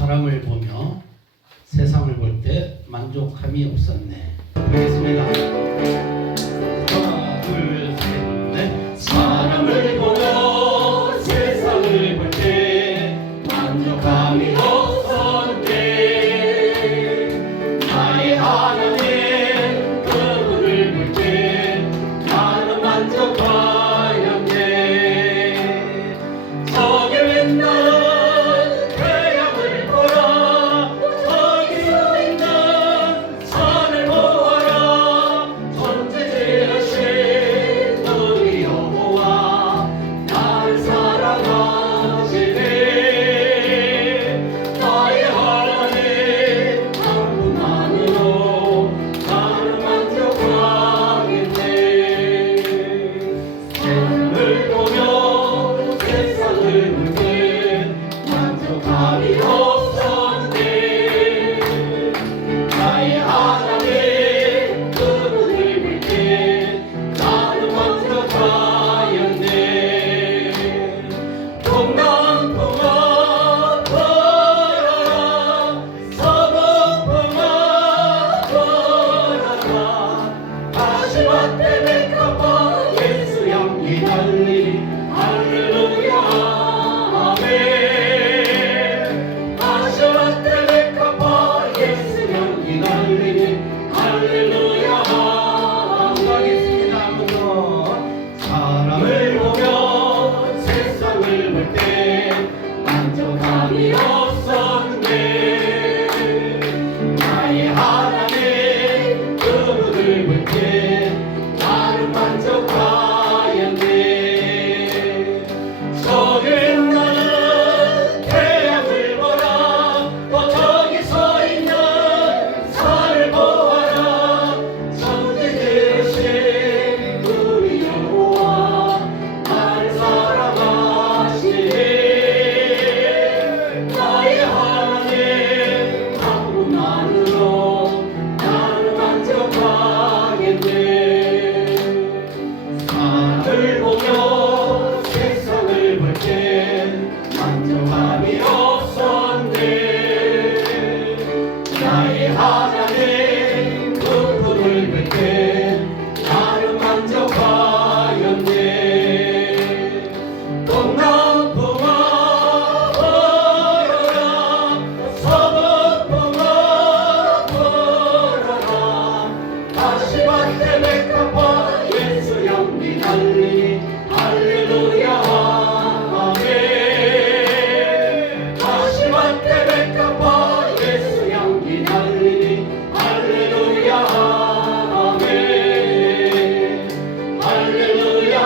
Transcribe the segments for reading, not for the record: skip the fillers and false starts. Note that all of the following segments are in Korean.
사람을 보며 세상을 볼 때 만족함이 없었네. 보겠습니다. 하나, 둘, 셋, 넷. 사람을 보며 세상을 볼 때 만족함이 없었네. 나의 하나님 그분을 볼 때 나는 만족하였네. 저기 있는 태양을 보라. 저기 서 있는 산을 보아라. 전지지으신 우리 여호와 나를 사랑하시네. 나의 하나님 한 분만으로 나는 만족하겠네. 세상을 보며 세상을 볼 때 만족함이 없었네. 나의 하나님 그분을 볼 때 나는 만족하였네. 동남풍아 불어라. 서북풍아 불어라. 다시마 때문에 갚아 예수 향기 달리 할렐루야 아멘. 다시마 때문에 갚아 예수 향기 달리 할렐루야 아멘. 하겠습니다. 한번 더. 사람을 보며 세상을 볼 때 만족함이 없었네. 나의 하나님 그분을 볼 때 나는 만족하였네. 저기 있는 태양을 보라. 또 저기 서 있는 산을 보아라. 전지지으신 우리 여호와 나를 사랑하시네. 나의 하나님 한 분만으로 나는 만족하겠네. 사람을 보며 세상을 볼 때 만족함이 없었네. 나의 하나님 그분을 볼 때 나는 만족하였네. 동남풍아 불어라. 서북풍아 불어라. 다시마 때문에 갚아 예수 향기 달리 할렐루야 아멘. 다시마 때문에 갚아 예수 향기 달리 할렐루야 아멘. 할렐루야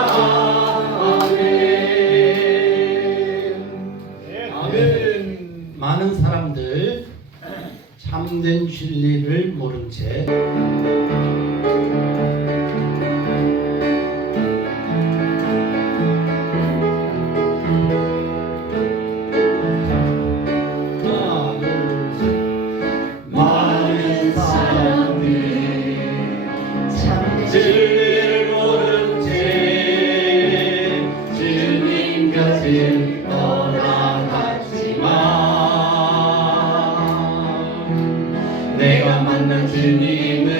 아멘. 아멘. 많은 사람들 참된 진리를 모른 채 하나, 둘, 셋. 많은 사람들이 참 진리를 모른 채 주님 곁을 떠나갔지만 내가 만난 주님은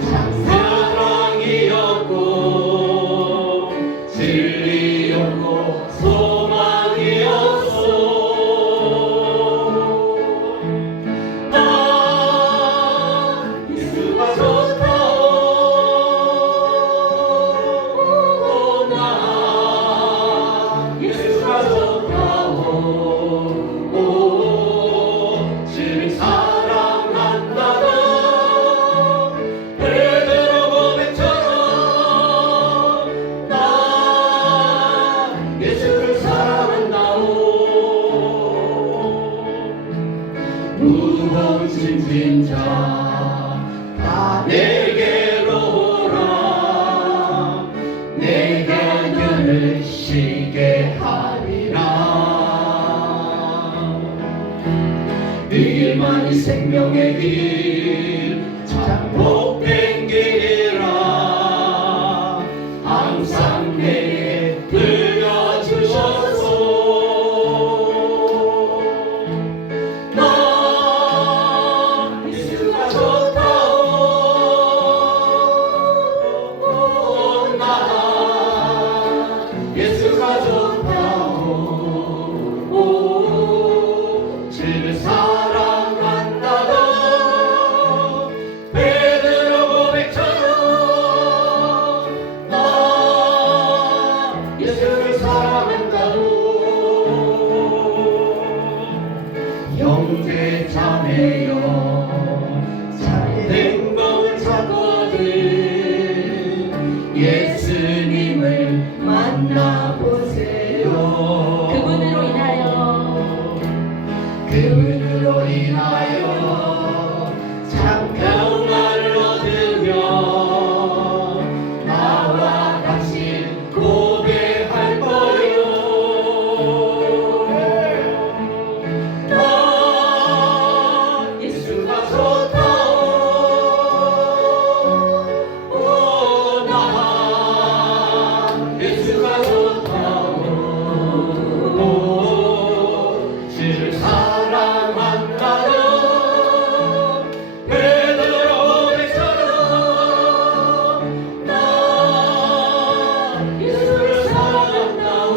참 사랑이었고 진리였고 소망이었어. 예수가 좋다오. 나 예수가 좋다오. 주를 사랑한다고 베드로 고백처럼 나 예수를 사랑한다오. 무거운 짐진 자 다 내게로 오라. 내게 안녕을 쉬게 하리라. 이 길만이 생명의 길 참 복된 길이라. 항상 내게 들려주셔서 형제 자매여 잘된 걸 찾거든 예수님을 만나보세요. 그분으로 인하여 참 평안을 얻으며 나와 같이 고백할 거요. 나 예수가 좋다오. 오, 나 예수가 좋다오. 주를 사랑한다요. 베드로처럼 나 예수를 사랑한다오.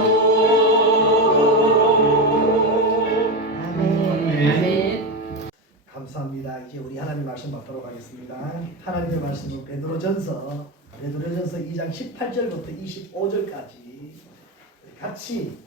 아멘. 감사합니다. 이제 우리 하나님 말씀 받도록 하겠습니다. 하나님의 말씀은 베드로전서 2장 18절부터 25절까지 같이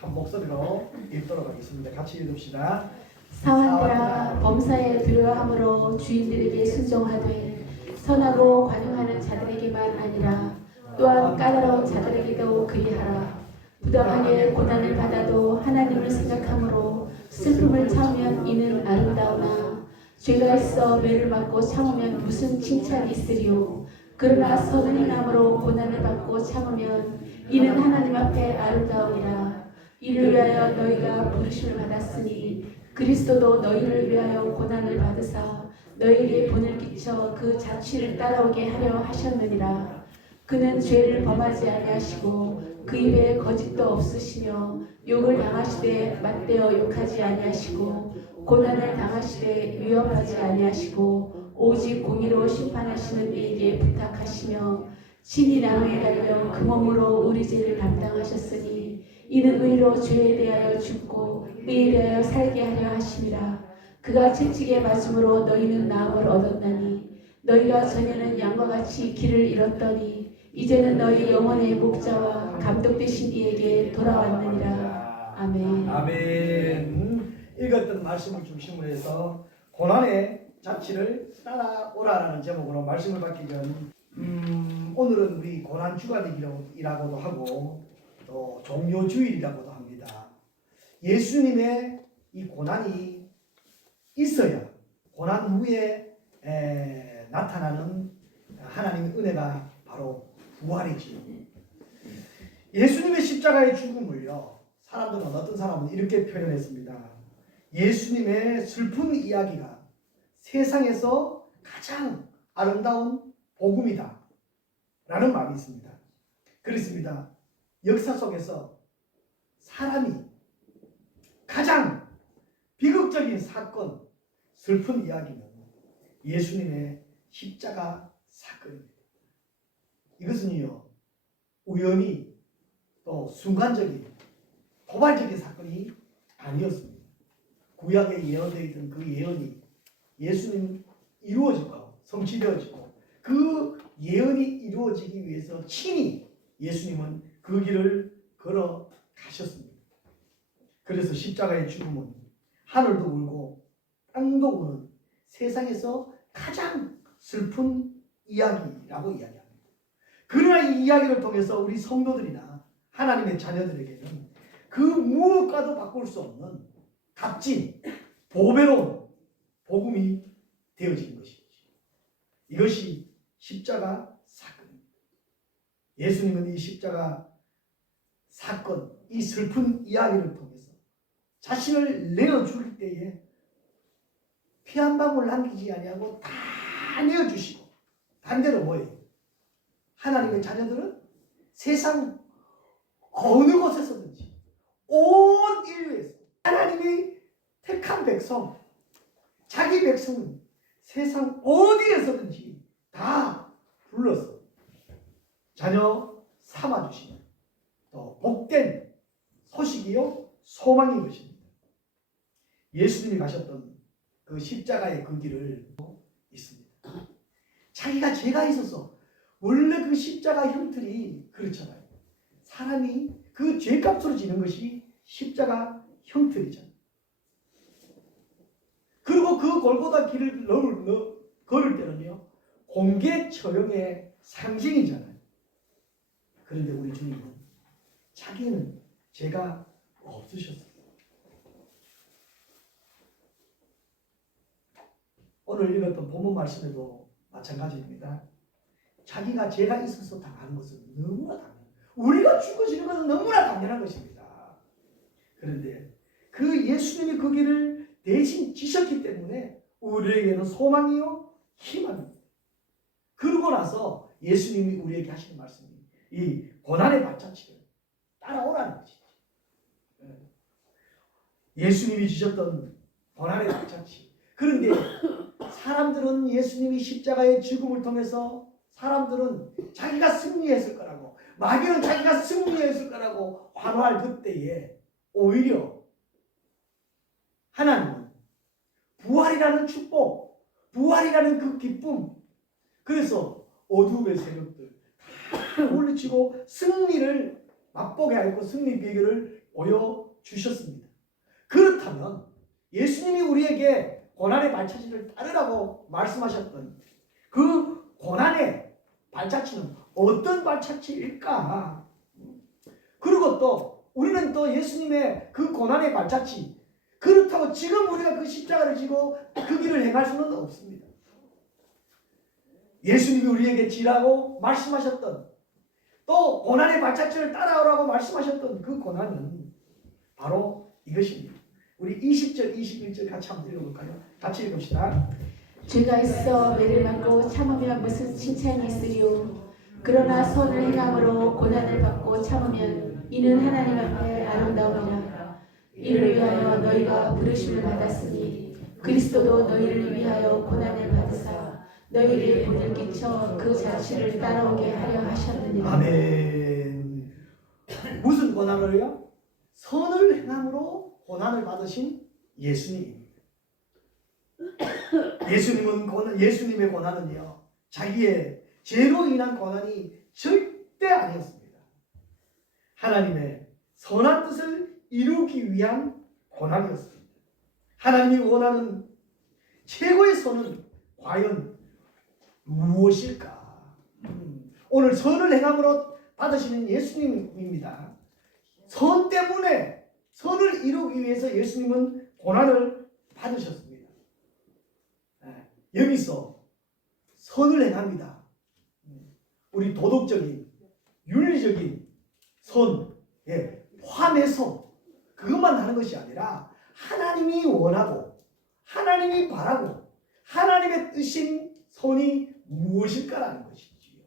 한 목소리로 읽도록 하겠습니다. 같이 읽읍시다. 사환들아 범사에 두려워함으로 주인들에게 순종하되 선하고 관용하는 자들에게만 아니라 또한 까다로운 자들에게도 그리하라. 부당하게 고난을 받아도 하나님을 생각함으로 슬픔을 참으면 이는 아름다우나 죄가 있어 매를 맞고 참으면 무슨 칭찬이 있으리요. 그러나 선을 행함으로 고난을 받고 참으면 이는 하나님 앞에 아름다우니라. 이를 위하여 너희가 부르심을 받았으니 그리스도도 너희를 위하여 고난을 받으사 너희에게 본을 끼쳐 그 자취를 따라오게 하려 하셨느니라. 그는 죄를 범하지 아니하시고 그 입에 거짓도 없으시며 욕을 당하시되 맞대어 욕하지 아니하시고 고난을 당하시되 위협하지 아니하시고 오직 공의로 심판하시는 이에게 부탁하시며 친히 나무에 달려 그 몸으로 우리 죄를 감당하셨으니 이는 의로 죄에 대하여 죽고 의에 대하여 살게 하려 하심이라. 그가 채찍에 맞음으로 너희는 나음을 얻었나니 너희가 전에는 양과 같이 길을 잃었더니 이제는 너희 영혼의 목자와 감독 되신 이에게 돌아왔느니라. 아멘. 아멘. 읽었던 말씀을 중심으로 해서 고난의 자취를 따라오라라는 제목으로 말씀을 받기 전 오늘은 우리 고난 주간이라고도 하고 또 종료주일이라고도 합니다. 예수님의 이 고난이 있어야 고난 후에 나타나는 하나님의 은혜가 바로 부활이지요. 예수님의 십자가의 죽음을요, 사람들은 어떤 사람은 이렇게 표현했습니다. 예수님의 슬픈 이야기가 세상에서 가장 아름다운 복음이다 라는 말이 있습니다. 그렇습니다. 역사 속에서 사람이 가장 비극적인 사건, 슬픈 이야기는 예수님의 십자가 사건입니다. 이것은요, 우연히 또 순간적인 도발적인 사건이 아니었습니다. 구약에 예언되어 있던 그 예언이 예수님 이루어지고 성취되어지고 그 예언이 이루어지기 위해서 친히 예수님은 그 길을 걸어 가셨습니다. 그래서 십자가의 죽음은 하늘도 울고 땅도 우는 세상에서 가장 슬픈 이야기라고 이야기합니다. 그러나 이 이야기를 통해서 우리 성도들이나 하나님의 자녀들에게는 그 무엇과도 바꿀 수 없는 값진 보배로운 복음이 되어지는 것이죠. 이것이 십자가 사건입니다. 예수님은 이 십자가 사건, 이 슬픈 이야기를 통해서 자신을 내어줄 때에 피 한 방울 남기지 아니하고 다 내어주시고, 반대로 뭐예요? 하나님의 자녀들은 세상 어느 곳에서든지 온 인류에서 하나님이 택한 백성, 자기 백성은 세상 어디에서든지 다 불러서 자녀 삼아주시는 또 복된 소식이요 소망인 것입니다. 예수님이 가셨던 그 십자가의 그 길을 있습니다. 자기가 죄가 있어서 원래 그 십자가 형틀이 그렇잖아요. 사람이 그 죄값으로 지는 것이 십자가 형틀이잖아요. 골고다 길을 걸을 때는요 공개 처형의 상징이잖아요. 그런데 우리 주님은 자기는 죄가 없으셨어요. 오늘 읽었던 본문 말씀에도 마찬가지입니다. 자기가 죄가 있어서 당하는 것은 너무나 당연해요. 우리가 죽어지는 것은 너무나 당연한 것입니다. 그런데 그 예수님이 그 길을 대신 지셨기 때문에 우리에게는 소망이요 희망입니다. 그러고 나서 예수님이 우리에게 하시는 말씀이 이 고난의 발자취를 따라오라는 것이죠. 예수님이 지셨던 고난의 발자취. 그런데 사람들은 예수님이 십자가의 죽음을 통해서 사람들은 자기가 승리했을 거라고, 마귀는 자기가 승리했을 거라고 환호할 그때에 오히려 하나님은 부활이라는 축복, 부활이라는 그 기쁨, 그래서 어둠의 세력들 다 물리치고 승리를 맛보게 하고 승리 비결을 보여주셨습니다. 그렇다면 예수님이 우리에게 고난의 발자취를 따르라고 말씀하셨던 그 고난의 발자취는 어떤 발자취일까? 그리고 또 우리는 또 예수님의 그 고난의 발자취, 그렇다고 지금 우리가 그 십자가를 지고 그 길을 행할 수는 없습니다. 예수님이 우리에게 지라고 말씀하셨던, 또 고난의 발자취를 따라오라고 말씀하셨던 그 고난은 바로 이것입니다. 우리 20절, 21절 같이 한번 읽어볼까요? 같이 읽읍시다. 죄가 있어 매를 맞고 참으면 무슨 칭찬이 있으리요. 그러나 선을 행함으로 고난을 받고 참으면 이는 하나님 앞에 아름다움이라. 이를 위하여 너희가 부르심을 받았으니 그리스도도 너희를 위하여 고난을 받으사 너희에게 본을 끼쳐 그 자취를 따라오게 하려 하셨느니라. 아멘. 무슨 고난을요? 선을 행함으로 고난을 받으신 예수님입니다. 예수님의 고난은요, 자기의 죄로 인한 고난이 절대 아니었습니다. 하나님의 선한 뜻을 이루기 위한 고난이었습니다. 하나님이 원하는 최고의 선은 과연 무엇일까? 오늘 선을 행함으로 받으시는 예수님입니다. 선 때문에 선을 이루기 위해서 예수님은 고난을 받으셨습니다. 여기서 선을 행합니다. 우리 도덕적인, 윤리적인 선 포함해서 그것만 하는 것이 아니라 하나님이 원하고 하나님이 바라고 하나님의 뜻인 선이 무엇일까라는 것이지요.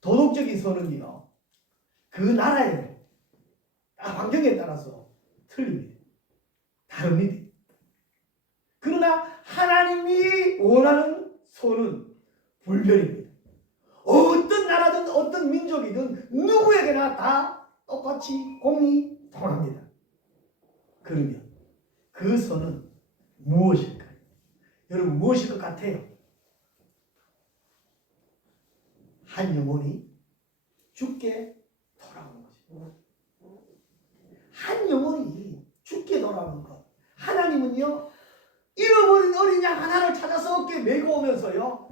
도덕적인 선은요, 그 나라의 환경에 따라서 틀립니다. 다릅니다. 그러나 하나님이 원하는 선은 불변입니다. 어떤 나라든 어떤 민족이든 누구에게나 다 똑같이 공의통합니다. 그러면 그 선은 무엇일까요? 여러분, 무엇일 것 같아요? 한 영혼이 죽게 돌아오는 것입니다. 한 영혼이 죽게 돌아오는 것. 하나님은요, 잃어버린 어린 양 하나를 찾아서 어깨에 메고 오면서요,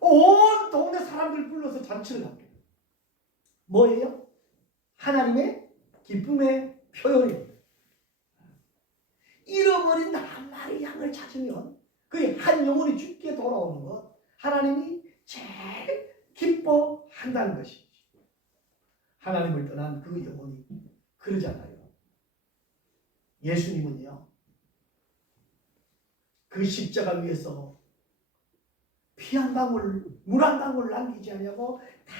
온 동네 사람들 불러서 잔치를 합니다. 뭐예요? 하나님의 기쁨의 표현입니다. 잃어버린 한 마리 양을 찾으면 그 한 영혼이 죽게 돌아오는 것, 하나님이 제일 기뻐한다는 것이죠. 하나님을 떠난 그 영혼이 그러잖아요. 예수님은요, 그 십자가 위에서 피 한 방울, 물 한 방울 남기지 않냐고 다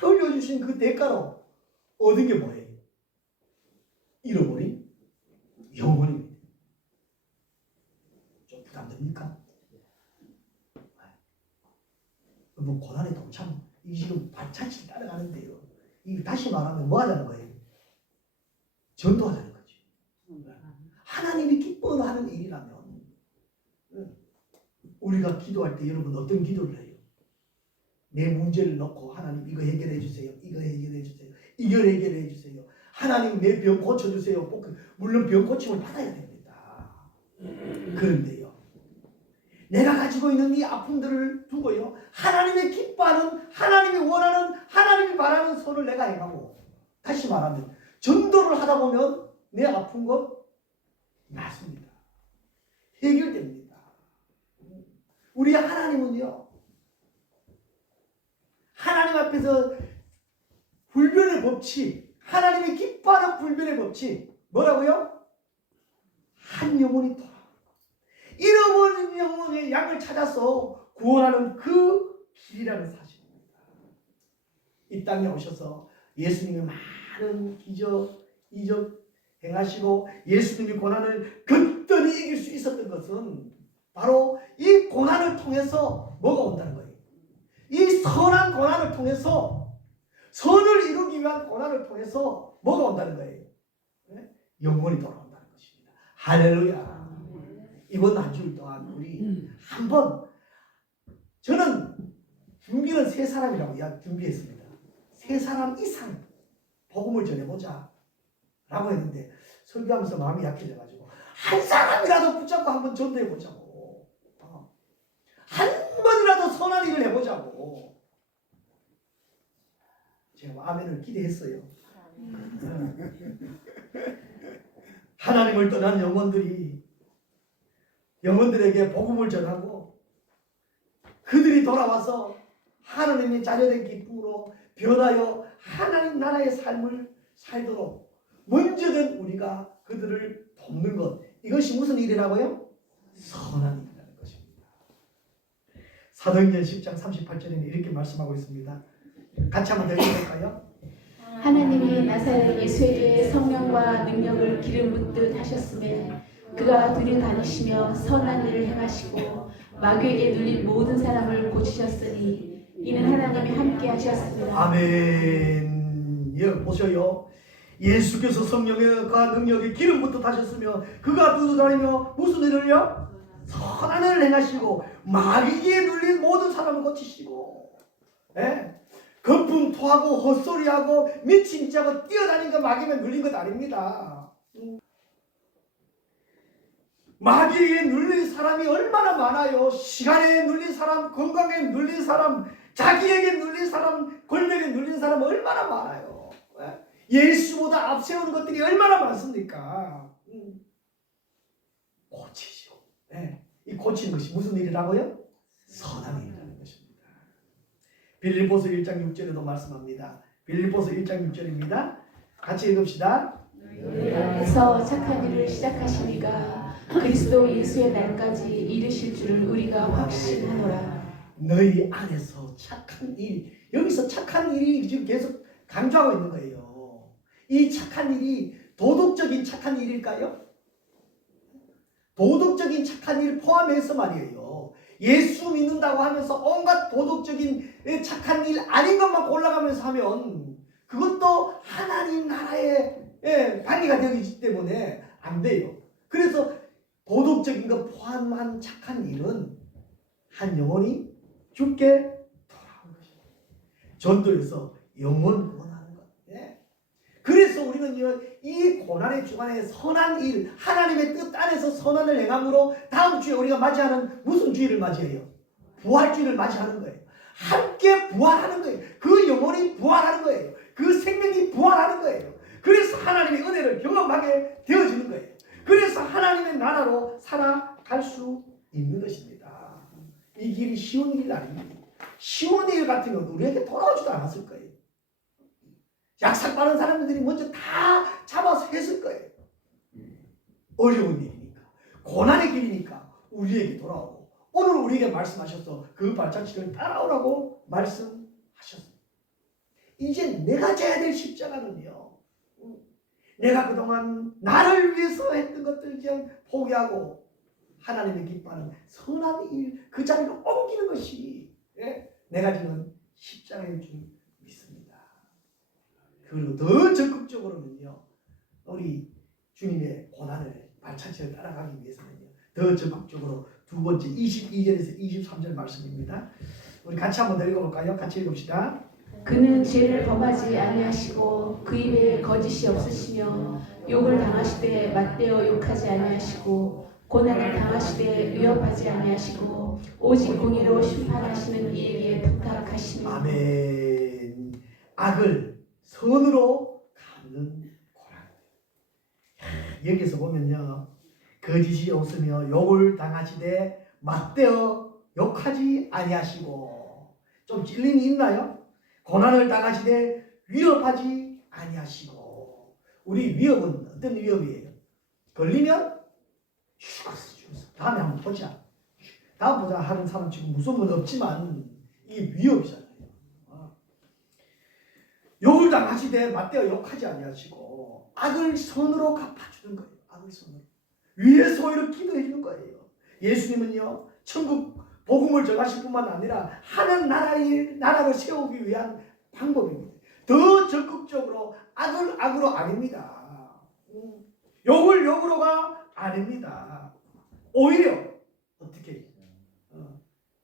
흘려주신 그 대가로 얻은 게 뭐예요? 잃어버린 영혼입니다. 좀 부담됩니까? 뭐 고난의 동참, 이 지금 발자취를 따라가는데요, 이 다시 말하면 뭐 하자는 거예요? 전도하자는 거죠. 하나님이 기뻐하는 일이라면 우리가 기도할 때 여러분 어떤 기도를 해요? 내 문제를 놓고 하나님 이거 해결해 주세요. 이거 해결해 주세요. 이걸 해결해 주세요. 하나님 내 병 고쳐주세요. 물론 병 고침을 받아야 됩니다. 그런데요, 내가 가지고 있는 이 아픔들을 두고요, 하나님의 기뻐하는, 하나님이 원하는, 하나님이 바라는 손을 내가 행하고, 다시 말하면 전도를 하다 보면 내 아픈 것 낫습니다. 해결됩니다. 우리 하나님은요, 하나님 앞에서 불변의 법칙, 하나님이 기뻐하는 불변의 법칙, 뭐라고요? 한 영혼이 돌아, 잃어버린 영혼의 양을 찾아서 구원하는 그 길이라는 사실입니다. 이 땅에 오셔서 예수님이 많은 기적, 이적 행하시고 예수님이 고난을 걷더니 이길 수 있었던 것은 바로 이 고난을 통해서 뭐가 온다는 거예요. 이 선한 고난을 통해서, 선을 이루기 위한 고난을 통해서 뭐가 온다는 거예요. 영혼이 돌아온다는 것입니다. 할렐루야. 이번 한 주일 동안 우리 한번, 저는 준비는 3사람이라고 준비했습니다. 3사람 이상 복음을 전해보자 라고 했는데, 설교하면서 마음이 약해져가지고 한 사람이라도 붙잡고 한번 전도해보자고, 한 번이라도 선한 일을 해보자고 제가 아멘을 기대했어요. 하나님을 떠난 영혼들에게 복음을 전하고 그들이 돌아와서 하나님의 자녀된 기쁨으로 변하여 하나님 나라의 삶을 살도록 먼저는 우리가 그들을 돕는 것, 이것이 무슨 일이라고요? 선한 일이라는 것입니다. 사도행전 10장 38절에는 이렇게 말씀하고 있습니다. 같이 한번 더 읽어볼까요? 하나님이 나사렛 예수에게 성령과 능력을 기름 붓듯 하셨음에 그가 두려다니시며 선한 일을 행하시고 마귀에게 눌린 모든 사람을 고치셨으니 이는 하나님이 함께 하셨습니다. 아멘. 예, 보셔요. 예수께서 성령과 능력에 기름 붓듯 하셨으며 그가 두루다니며 무슨 일을요? 선한 일을 행하시고 마귀에 눌린 모든 사람을 고치시고, 거품 토하고 헛소리하고 미친 자고 뛰어다니는 거 마귀에 눌린 것 아닙니다. 마귀에 눌린 사람이 얼마나 많아요. 시간에 눌린 사람, 건강에 눌린 사람, 자기에게 눌린 사람, 권력에 눌린 사람 얼마나 많아요. 예수보다 앞세우는 것들이 얼마나 많습니까? 고치시오. 이 고치는 것이 무슨 일이라고요? 선한 일이라는 것입니다. 빌립보서 1장 6절에도 말씀합니다. 빌립보서 1장 6절입니다. 같이 읽읍시다. 그래서 착한 일을 시작하시니가 그리스도 예수의 날까지 이르실 줄을 우리가 확신하노라. 너희 안에서 착한 일, 여기서 착한 일이 지금 계속 강조하고 있는 거예요. 이 착한 일이 도덕적인 착한 일일까요? 도덕적인 착한 일 포함해서 말이에요. 예수 믿는다고 하면서 온갖 도덕적인 착한 일 아닌 것만 골라가면서 하면 그것도 하나님 나라의 방해가 되기 때문에 안 돼요. 그래서 도덕적인 것 포함한 착한 일은 한 영혼이 죽게 돌아오는 것입니다. 전도에서 영혼 구원하는 것. 그래서 우리는 이 고난의 주간에 선한 일, 하나님의 뜻 안에서 선한을 행함으로 다음 주에 우리가 맞이하는 무슨 주일을 맞이해요? 부활주일을 맞이하는 거예요. 함께 부활하는 거예요. 그 영혼이 부활하는 거예요. 그 생명이 부활하는 거예요. 그래서 하나님의 은혜를 경험하게 되어지는 거예요. 그래서 하나님의 나라로 살아갈 수 있는 것입니다. 이 길이 쉬운 길 아닙니다. 쉬운 일 같으면 우리에게 돌아오지도 않았을 거예요. 약삭 빠른 사람들이 먼저 다 잡아서 했을 거예요. 어려운 일이니까, 고난의 길이니까 우리에게 돌아오고, 오늘 우리에게 말씀하셔서 그 발자취를 따라오라고 말씀하셨습니다. 이제 내가 져야 될 십자가는요, 내가 그동안 나를 위해서 했던 것들 그냥 포기하고 하나님의 기뻐하는 선한 일, 그 자리로 옮기는 것이 내가 지는 십자가인 줄 믿습니다. 그리고 더 적극적으로는요, 우리 주님의 고난을 발자취를 따라가기 위해서는요, 더 적극적으로 두 번째 22절에서 23절 말씀입니다. 우리 같이 한번 더 읽어볼까요? 같이 읽읍시다. 그는 죄를 범하지 아니하시고 그 입에 거짓이 없으시며 욕을 당하시되 맞대어 욕하지 아니하시고 고난을 당하시되 위협하지 아니하시고 오직 공의로 심판하시는 이에게 부탁하시니. 아멘. 악을 선으로 갚는 고난. 여기서 보면요, 거짓이 없으며 욕을 당하시되 맞대어 욕하지 아니하시고. 좀 찔림이 있나요? 고난을 당하시되 위협하지 아니하시고. 우리 위협은 어떤 위협이에요? 걸리면 죽었어. 다음에 한번 보자. 다음 보자 하는 사람 지금 무서운 건 없지만 이게 위협이잖아요. 욕을 당하시되 맞대어 욕하지 아니하시고 악을 선으로 갚아주는 거예요. 악을 선으로. 위에서 오히려 기도해 주는 거예요. 예수님은요, 천국 복음을 전하실 뿐만 아니라 하는 나라를 세우기 위한 방법입니다. 더 적극적으로 악을 악으로 아닙니다. 욕을 욕으로가 아닙니다. 오히려 어떻게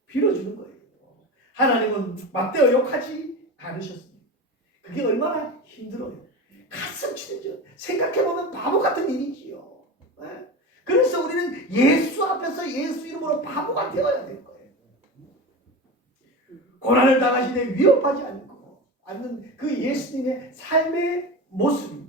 빌어주는 거예요. 하나님은 맞대어 욕하지 않으셨습니다. 그게 얼마나 힘들어요. 가슴 치는 생각해보면 바보 같은 일이지요. 그래서 우리는 예수 앞에서 예수 이름으로 바보가 되어야 될 거예요. 고난을 당하시되 위협하지 않는 그 예수님의 삶의 모습입니다.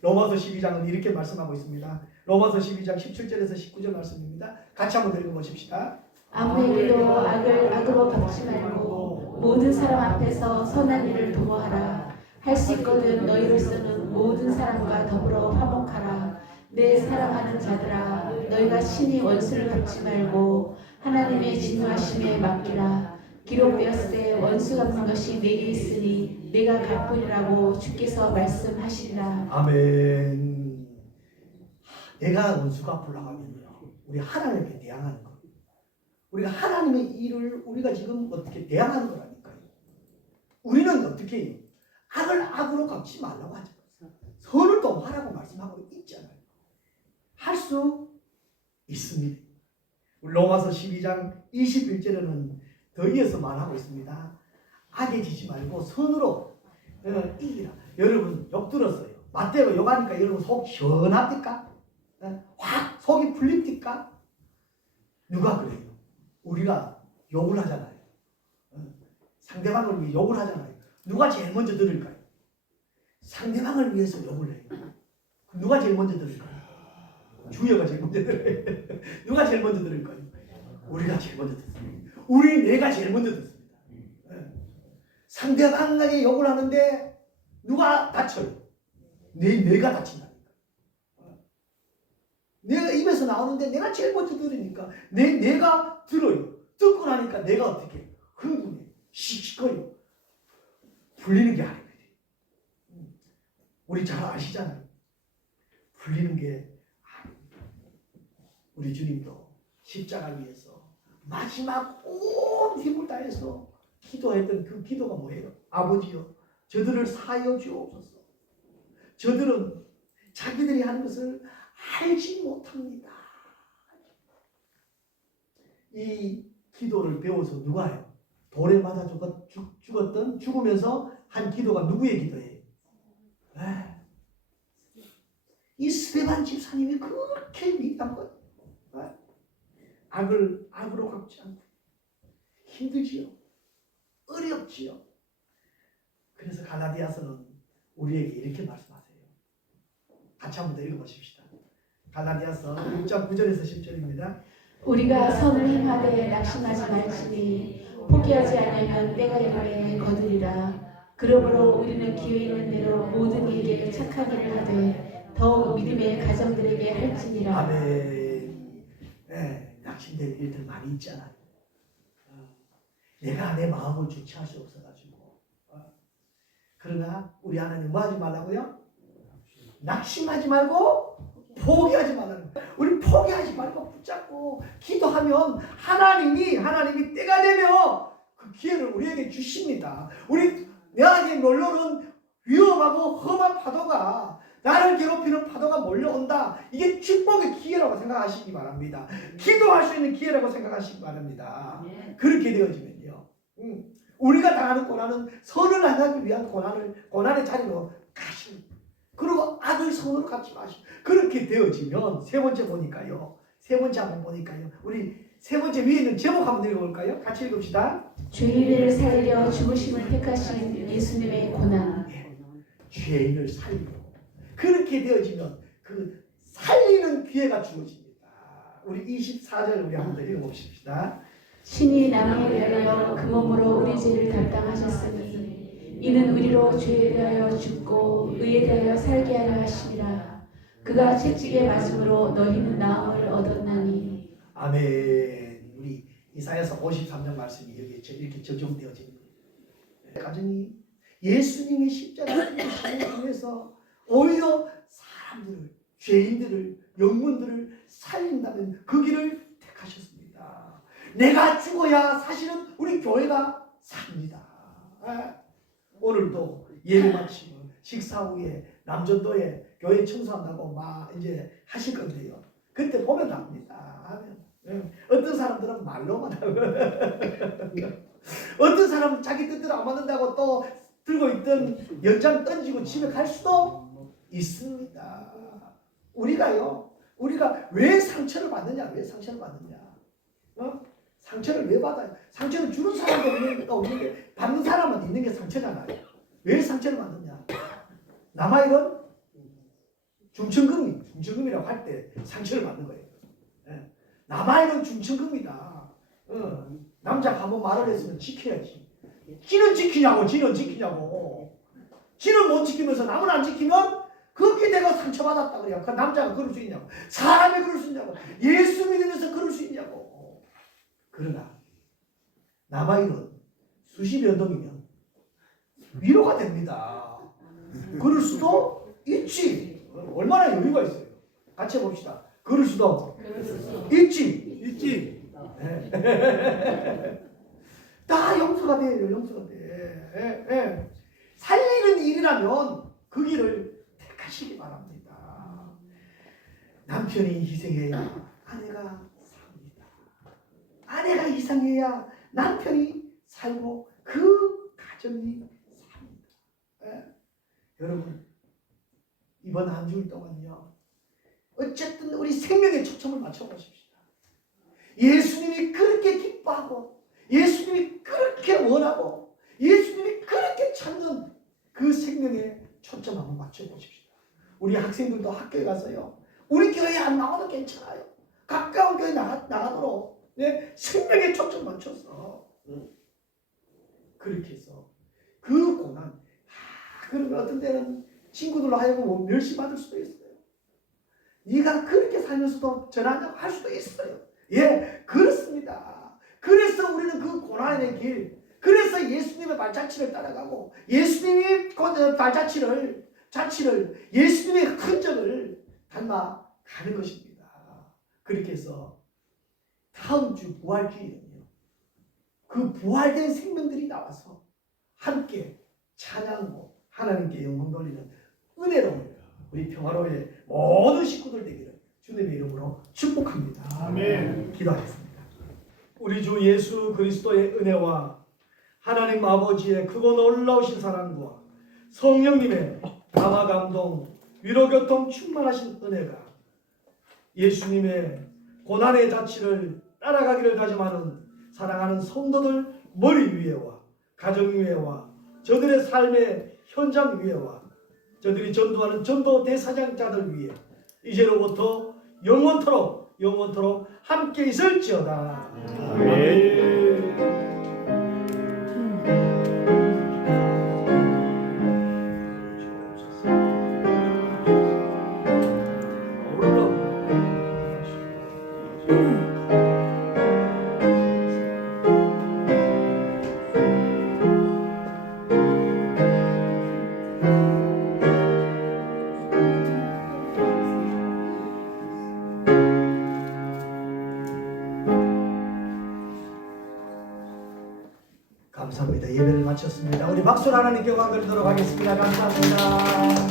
로마서 12장은 이렇게 말씀하고 있습니다. 로마서 12장 17절에서 19절 말씀입니다. 같이 한번 읽어보십시다. 아무에게도 악을 악으로 갚지 말고 모든 사람 앞에서 선한 일을 도모하라. 할 수 있거든 너희로서는 모든 사람과 더불어 화목하라. 내 사랑하는 자들아, 너희가 친히 원수를 갚지 말고 하나님의 진노하심에 맡기라. 기록되었을 때 원수 갚는 것이 내게 있으니 내가 갚으리라고 주께서 말씀하시리라. 아멘. 내가 원수 갚으려고 하면요, 우리 하나님께 대항하는 거예요. 우리가 하나님의 일을 우리가 지금 어떻게 대항하는 거라니까요. 우리는 어떻게 해요? 악을 악으로 갚지 말라고 하죠. 선을 또 하라고 말씀하고 있잖아요. 할 수 있습니다. 로마서 12장 21절에는 더 이어서 말하고 있습니다. 악에 지지 말고 선으로 이기라. 여러분 욕 들었어요. 맞대고 욕하니까 여러분 속 시원합니까? 확 속이 풀립니까? 누가 그래요? 우리가 욕을 하잖아요. 상대방을 위해 욕을 하잖아요. 누가 제일 먼저 들을까요? 상대방을 위해서 욕을 해요. 누가 제일 먼저 들을까요? 주여가 제일 먼저 들어요. 누가 제일 먼저 들을까요? 우리가 제일 먼저 듣습니다. 내가 제일 먼저 듣습니다. 상대방에게 욕을 하는데 누가 다쳐요? 내가 다친다니까. 내가 입에서 나오는데 내가 제일 먼저 들으니까 내가 들어요. 듣고 나니까 내가 어떻게 흥분해, 시끄러요. 풀리는 게 아닙니다. 우리 잘 아시잖아요. 풀리는 게 아닙니다. 우리 주님도 십자가 위에서 마지막 온 힘을 다해서 기도했던 그 기도가 뭐예요? 아버지여, 저들을 사하여 주옵소서. 저들은 자기들이 하는 것을 알지 못합니다. 이 기도를 배워서 누가 해요? 돌에 맞아 죽으면서 한 기도가 누구의 기도예요? 이 스데반 집사님이 그렇게 위대한 거예요. 악을 악으로 갚지 않고 힘들지요. 어렵지요. 그래서 갈라디아서는 우리에게 이렇게 말씀하세요. 같이 한번 더 읽어보십시다. 갈라디아서 6장 9절에서 10절입니다. 우리가 선을 행하되 낙심하지 말지니 포기하지 않으면 때가 이르매 거두리라. 그러므로 우리는 기회 있는 대로 모든 이에게 착한 일을 하되 더욱 믿음의 가정들에게 할지니라. 아멘. 낙심될 일들 많이 있잖아요. 내가 내 마음을 주체할 수 없어가지고. 그러나 우리 하나님 뭐 하지 말라고요? 낙심하지 말고 포기하지 말라는 거예요. 우리 포기하지 말고 붙잡고 기도하면 하나님이 때가 되면 그 기회를 우리에게 주십니다. 내게 놀러는 위험하고 험한 파도가, 나를 괴롭히는 파도가 몰려온다. 이게 축복의 기회라고 생각하시기 바랍니다. 기도할 수 있는 기회라고 생각하시기 바랍니다. 그렇게 되어지면요, 우리가 당하는 고난은 선을 하기 위한 고난의 자리로 가십니다. 그리고 아들 손으로 같이 마시고 그렇게 되어지면 세 번째 보니까요. 세 번째 한번 보니까요. 우리 세 번째 위에 있는 제목 한번 읽어볼까요? 같이 읽읍시다. 죄인을 살려 죽으심을 택하신 예수님의 고난. 죄인을 살리고 그렇게 되어지면 그 살리는 기회가 주어집니다. 우리 24절 우리 한번 읽어봅시다. 신이 남에 대하여 그 몸으로 우리 죄를 담당하셨으니 이는 우리로 죄에 대하여 죽고 의에 대하여 살게 하려 하심이라. 그가 채찍에 맞음으로 너희는 나음을 얻었나니. 아멘. 우리 이사야서 53장 말씀이 여기에 이렇게 적용되어집니다. 가정이 예수님이 십자가를 지심을 통해서 오히려 사람들을, 죄인들을, 영혼들을 살린다는 그 길을 택하셨습니다. 내가 죽어야 사실은 우리 교회가 삽니다. 오늘도 예배 마치고 식사 후에 남전도에 교회 청소한다고 막 이제 하실 건데요. 그때 보면 압니다. 어떤 사람들은 말로만 하고 어떤 사람은 자기 뜻대로 안 맞는다고 또 들고 있던 연장 던지고 집에 갈 수도 있습니다. 우리가 왜 상처를 받느냐? 왜 상처를 받느냐? 상처를 왜 받아요? 상처를 주는 사람도 없는데 받는 사람은 있는 게 상처잖아요. 왜 상처를 받느냐? 남아이는 중천금이라고 할 때 상처를 받는 거예요. 남아이는 중천금이다. 남자가 한번 말을 했으면 지켜야지. 지는 지키냐고. 지는 못 지키면서 남은 안 지키면 그렇게 내가 상처받았다 그래요. 그 남자가 그럴 수 있냐고. 사람이 그럴 수 있냐고. 예수 믿으면서 그럴 수 있냐고. 그러나 남아이는 수십 연동이면 위로가 됩니다. 그럴 수도 있지. 얼마나 여유가 있어요. 같이 해봅시다. 그럴 수도 있지. 다 용서가 돼요. 용서가 돼. 살리는 일이라면 그 길을 택하시기 바랍니다. 남편이 희생해야 아내가 삽니다. 아내가 희생해야 남편이 살고 그 가정이 삽니다. 여러분 이번 한 주일 동안요. 어쨌든 우리 생명에 초점을 맞춰보십시다. 예수님이 그렇게 기뻐하고 예수님이 그렇게 원하고 예수님이 그렇게 찾는 그 생명에 초점 한번 맞춰보십시다. 우리 학생들도 학교에 가서요. 우리 교회에 안 나와도 괜찮아요. 가까운 교회 나가도록 생명에 초점 맞춰서 그렇게 해서 그 고난 그러면 어떤 때는 친구들로 하여금 멸시받을 수도 있어요. 네가 그렇게 살면서도 전하냐고 할 수도 있어요. 그렇습니다. 그래서 우리는 그 고난의 길, 그래서 예수님의 발자취를 따라가고 예수님의 자취를 예수님의 흔적을 닮아가는 것입니다. 그렇게 해서 다음 주 부활주일은요. 그 부활된 생명들이 나와서 함께 찬양하고 하나님께 영광 돌리는 은혜로운 우리 평화로의 모든 식구들 되기를 주님의 이름으로 축복합니다. 아멘. 기도하겠습니다. 우리 주 예수 그리스도의 은혜와 하나님 아버지의 크고 놀라우신 사랑과 성령님의 감화 감동 위로 교통 충만하신 은혜가 예수님의 고난의 자취를 따라가기를 다짐하는 사랑하는 성도들 머리 위에와 가정 위에와 저들의 삶의 현장 위에와 저들이 전도하는 전도 대사장자들 위에 이제로부터 영원토록 함께 있을지어다. 아멘. 감사합니다. 예배를 마쳤습니다. 우리 박수로 하나님께 영광 드리도록 하겠습니다. 감사합니다.